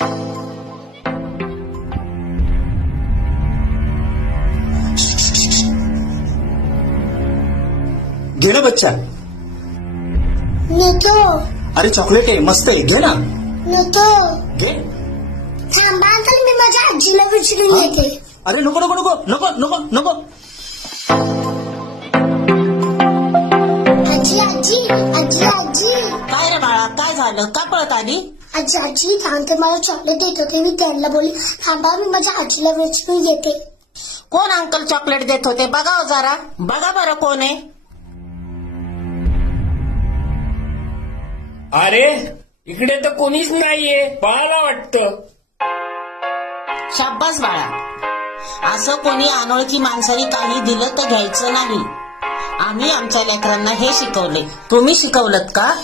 घे ना बच्चा. नको. अरे चॉकलेट आहे, मस्त आहे, घे ना. नको. घे. थांबा अंकल, मी माझ्या आजीला विचारून येते. अरे नको नको नको नको नको नको. आजी आजी आजी आजी. काय रे बाळा, काय झालं? का पळत आली? आजी आजी थांबते, मला चॉकलेट देत होते. मी त्यांना बोलली थांबा, मी माझ्या आजीला विचारून येते. कोण अंकल चॉकलेट देत होते? बघाव जरा, बघा बरं कोण आहे. अरे इकडे तर कोणीच नाहीये, बाळाला वाटतं. शाब्बास बाळा, असं कोणी अनोळखी माणसाने काही दिलं तर घ्यायचं नाही. आम्ही आमच्या लेकरांना हे शिकवले. तुम्ही शिकवलत का?